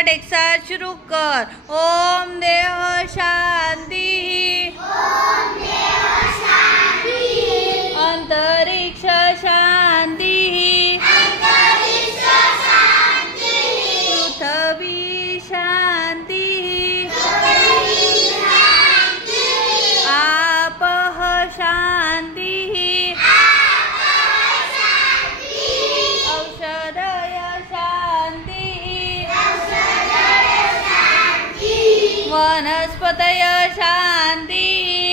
Start एक साथ शुरू कर। ओम देव शांति, अंतरिक्ष शांति, पृथ्वी शांति, आपः शांति, औषधय शांति, वनस्पतय शांति।